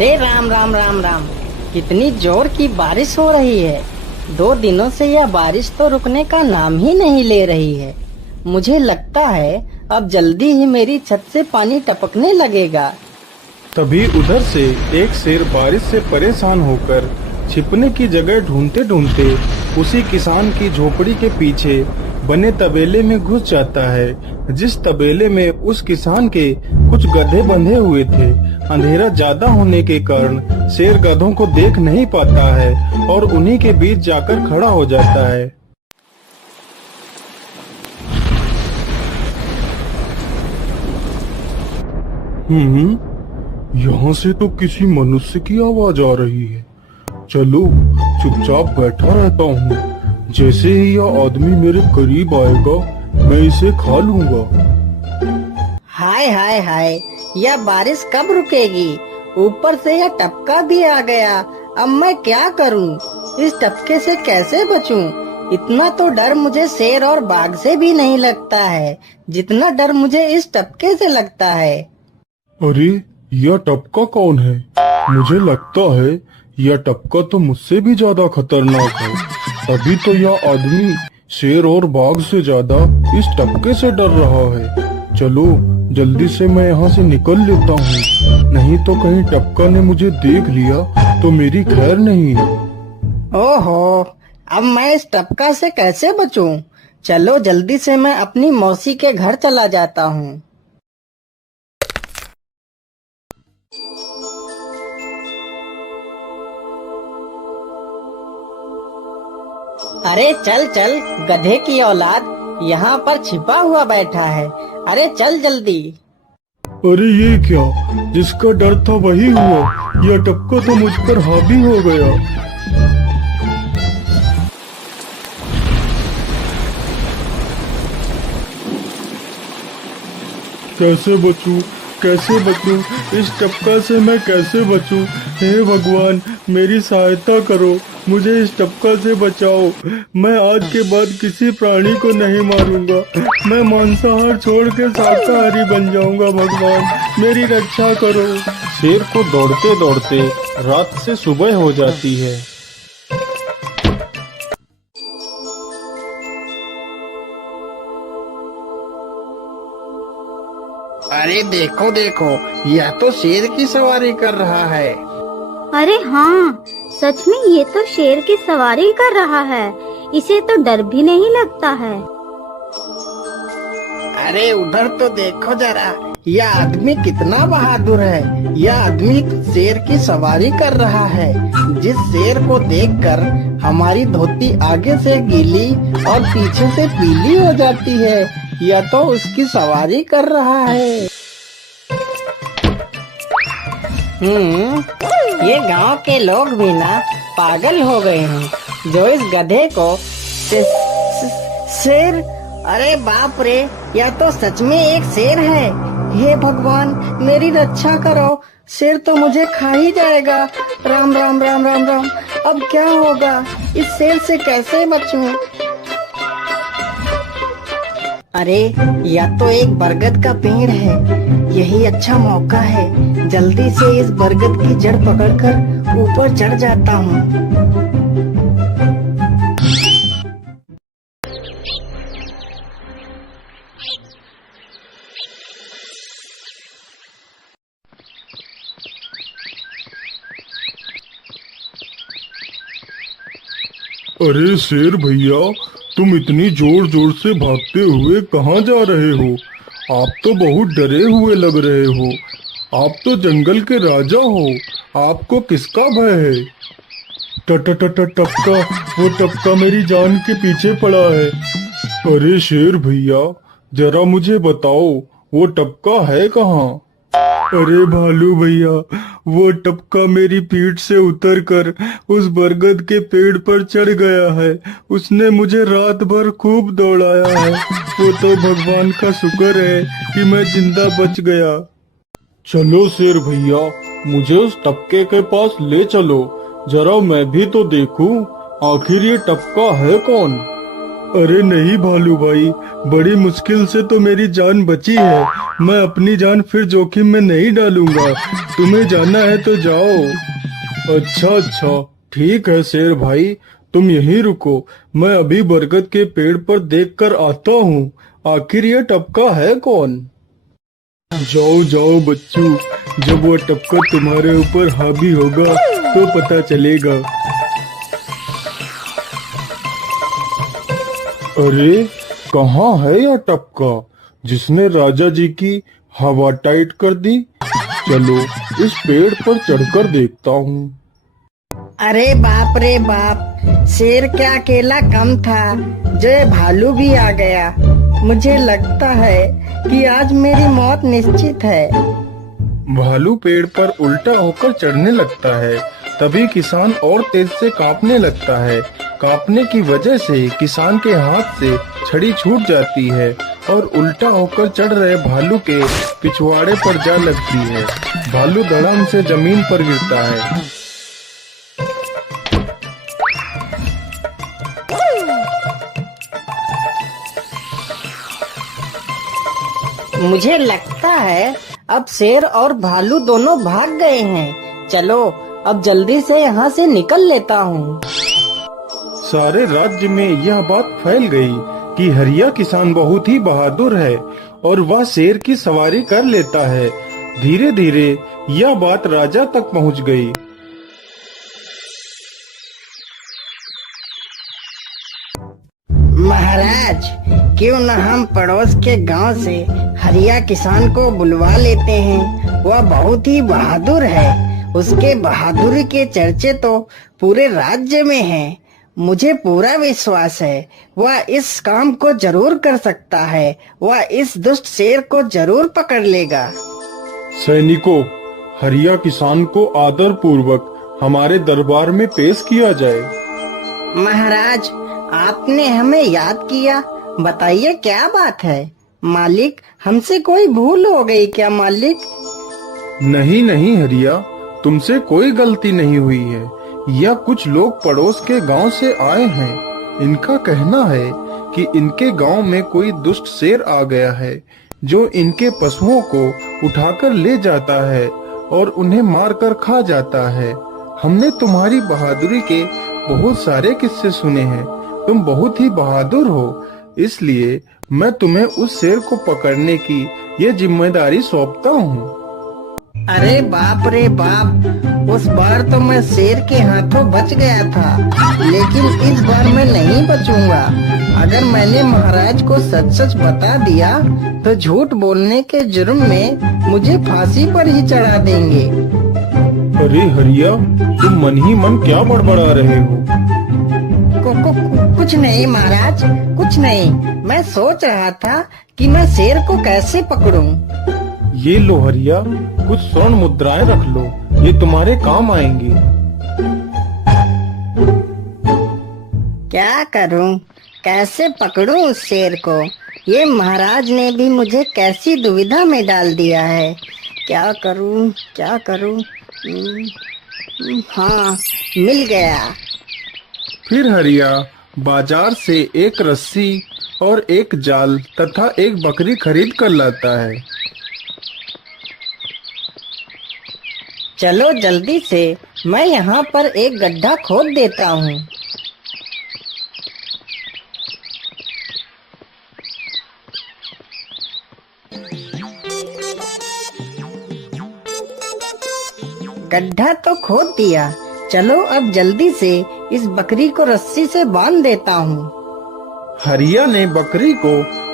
अरे राम राम राम राम। कितनी जोर की बारिश हो रही है। 2 दिनों से यह बारिश तो रुकने का नाम ही नहीं ले रही है। मुझे लगता है अब जल्दी ही मेरी छत से पानी टपकने लगेगा। तभी उधर से एक शेर बारिश से परेशान होकर छिपने की जगह ढूंढते ढूंढते उसी किसान की झोपड़ी के पीछे बने तबेले में घुस जाता है, जिस तबेले में उस किसान के कुछ गधे बंधे हुए थे। अंधेरा ज्यादा होने के कारण शेर गधों को देख नहीं पाता है और उन्हीं के बीच जाकर खड़ा हो जाता है। यहाँ से तो किसी मनुष्य की आवाज आ रही है। चलो चुपचाप बैठा रहता हूँ। जैसे ही यह आदमी मेरे करीब आएगा मैं इसे खा लूंगा। हाय हाय हाय, यह बारिश कब रुकेगी? ऊपर से यह टपका भी आ गया। अब मैं क्या करूं? इस टपके से कैसे बचूं? इतना तो डर मुझे शेर और बाघ से भी नहीं लगता है जितना डर मुझे इस टपके से लगता है। अरे यह टपका कौन है? मुझे लगता है यह टपका तो मुझसे भी ज्यादा खतरनाक है। अभी तो यह आदमी शेर और बाघ से ज्यादा इस टपके से डर रहा है। चलो जल्दी से मैं यहाँ से निकल लेता हूँ, नहीं तो कहीं टपका ने मुझे देख लिया तो मेरी खैर नहीं। ओहो, अब मैं इस टपका से कैसे बचूं? चलो जल्दी से मैं अपनी मौसी के घर चला जाता हूँ। अरे चल चल गधे की औलाद, यहाँ पर छिपा हुआ बैठा है। अरे चल जल्दी। अरे ये क्या, जिसका डर था वही हुआ। यह टपका तो मुझ पर हावी हो गया। कैसे बचूं? कैसे बचूं? इस टपका से मैं कैसे बचूं? हे भगवान मेरी सहायता करो, मुझे इस टपका से बचाओ। मैं आज के बाद किसी प्राणी को नहीं मारूंगा। मैं मांसाहार छोड़ के शाकाहारी बन जाऊंगा। भगवान मेरी रक्षा करो। शेर को दौड़ते दौड़ते रात से सुबह हो जाती है। अरे देखो देखो, यह तो शेर की सवारी कर रहा है। अरे हाँ, सच में ये तो शेर की सवारी कर रहा है। इसे तो डर भी नहीं लगता है। अरे उधर तो देखो जरा, यह आदमी कितना बहादुर है। यह आदमी शेर की सवारी कर रहा है, जिस शेर को देखकर हमारी धोती आगे से गीली और पीछे से पीली हो जाती है। यह तो उसकी सवारी कर रहा है। ये गांव के लोग भी ना पागल हो गए हैं जो इस गधे को शेर। अरे बाप रे, यह तो सच में एक शेर है। हे भगवान मेरी रक्षा करो, शेर तो मुझे खा ही जाएगा। राम राम राम राम राम। अब क्या होगा? इस शेर से कैसे बचूं? अरे यह तो एक बरगद का पेड़ है। यही अच्छा मौका है, जल्दी से इस बरगद की जड़ पकड़कर ऊपर चढ़ जाता हूँ। अरे शेर भैया, तुम इतनी जोर जोर से भागते हुए कहाँ जा रहे हो? आप तो बहुत डरे हुए लग रहे हो। आप तो जंगल के राजा हो, आपको किसका भय है? टपका, वो टपका मेरी जान के पीछे पड़ा है। अरे शेर भैया, जरा मुझे बताओ वो टपका है कहाँ? अरे भालू भैया, वो टपका मेरी पीठ से उतरकर उस बरगद के पेड़ पर चढ़ गया है। उसने मुझे रात भर खूब दौड़ाया है। वो तो भगवान का शुक्र है कि मैं जिंदा बच गया। चलो शेर भैया, मुझे उस टपके के पास ले चलो, जरा मैं भी तो देखूं आखिर ये टपका है कौन। अरे नहीं भालू भाई, बड़ी मुश्किल से तो मेरी जान बची है। मैं अपनी जान फिर जोखिम में नहीं डालूंगा। तुम्हें जाना है तो जाओ। अच्छा अच्छा, ठीक है शेर भाई, तुम यहीं रुको। मैं अभी बरगद के पेड़ पर देख कर आता हूँ, आखिर ये टपका है कौन। जाओ जाओ बच्चों, जब वो टपका तुम्हारे ऊपर हावी होगा तो पता चलेगा। अरे कहाँ है यह टपका जिसने राजा जी की हवा टाइट कर दी। चलो इस पेड़ पर चढ़कर देखता हूँ। अरे बाप रे बाप, शेर क्या अकेला कम था, जो ये भालू भी आ गया। मुझे लगता है कि आज मेरी मौत निश्चित है। भालू पेड़ पर उल्टा होकर चढ़ने लगता है, तभी किसान और तेज से कांपने लगता है। कांपने की वजह से किसान के हाथ से छड़ी छूट जाती है और उल्टा होकर चढ़ रहे भालू के पिछवाड़े पर जा लगती है। भालू धड़ाम से जमीन पर गिरता है। मुझे लगता है अब शेर और भालू दोनों भाग गए हैं। चलो अब जल्दी से यहाँ से निकल लेता हूँ। सारे राज्य में यह बात फैल गई कि हरिया किसान बहुत ही बहादुर है और वह शेर की सवारी कर लेता है। धीरे धीरे यह बात राजा तक पहुँच गई। महाराज, क्यों न हम पड़ोस के गांव से हरिया किसान को बुलवा लेते हैं। वह बहुत ही बहादुर है। उसके बहादुरी के चर्चे तो पूरे राज्य में हैं। मुझे पूरा विश्वास है वह इस काम को जरूर कर सकता है। वह इस दुष्ट शेर को जरूर पकड़ लेगा। सैनिकों, हरिया किसान को आदर पूर्वक हमारे दरबार में पेश किया जाए। महाराज, आपने हमें याद किया। बताइए क्या बात है। मालिक, हमसे कोई भूल हो गई क्या मालिक? नहीं नहीं हरिया, तुमसे कोई गलती नहीं हुई है। यह कुछ लोग पड़ोस के गांव से आए हैं। इनका कहना है कि इनके गांव में कोई दुष्ट शेर आ गया है जो इनके पशुओं को उठाकर ले जाता है और उन्हें मारकर खा जाता है। हमने तुम्हारी बहादुरी के बहुत सारे किस्से सुने हैं। तुम बहुत ही बहादुर हो, इसलिए मैं तुम्हें उस शेर को पकड़ने की ये जिम्मेदारी सौंपता हूँ। अरे बाप रे बाप, उस बार तो मैं शेर के हाथों बच गया था, लेकिन इस बार मैं नहीं बचूंगा। अगर मैंने महाराज को सच सच बता दिया तो झूठ बोलने के जुर्म में मुझे फांसी पर ही चढ़ा देंगे। अरे हरिया, तुम मन ही मन क्या बड़बड़ा रहे हो? कुछ नहीं महाराज, कुछ नहीं। मैं सोच रहा था कि मैं शेर को कैसे पकड़ूं। ये लो हरिया, कुछ स्वर्ण मुद्राएं रख लो, ये तुम्हारे काम आएंगी। क्या करूं, कैसे पकड़ूं उस शेर को? ये महाराज ने भी मुझे कैसी दुविधा में डाल दिया है। क्या करूं, क्या करूं? हाँ, मिल गया। फिर हरिया बाजार से एक रस्सी और एक जाल तथा एक बकरी खरीद कर लाता है। चलो जल्दी से, मैं यहाँ पर एक गड्ढा खोद देता हूँ। गड्ढा तो खोद दिया। चलो अब जल्दी से इस बकरी को रस्सी से बांध देता हूँ। हरिया ने बकरी को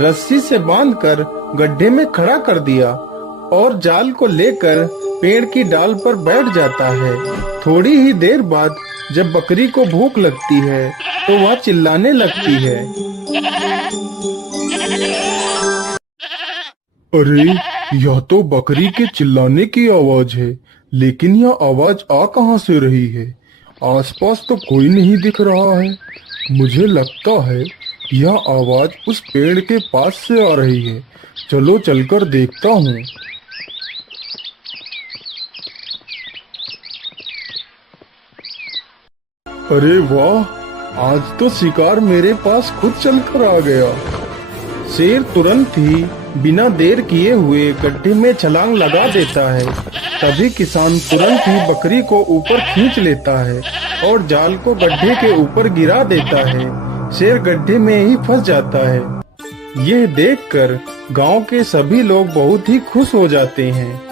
रस्सी से बांधकर गड्ढे में खड़ा कर दिया और जाल को लेकर पेड़ की डाल पर बैठ जाता है। थोड़ी ही देर बाद जब बकरी को भूख लगती है तो वह चिल्लाने लगती है। अरे, यह तो बकरी के चिल्लाने की आवाज है, लेकिन यह आवाज आ कहां से रही है? आसपास तो कोई नहीं दिख रहा है। मुझे लगता है यह आवाज उस पेड़ के पास से आ रही है। चलो चलकर देखता हूँ। अरे वाह, आज तो शिकार मेरे पास खुद चलकर आ गया। शेर तुरंत ही बिना देर किए हुए गड्ढे में छलांग लगा देता है। तभी किसान तुरंत ही बकरी को ऊपर खींच लेता है और जाल को गड्ढे के ऊपर गिरा देता है। शेर गड्ढे में ही फंस जाता है। यह देखकर गांव के सभी लोग बहुत ही खुश हो जाते हैं।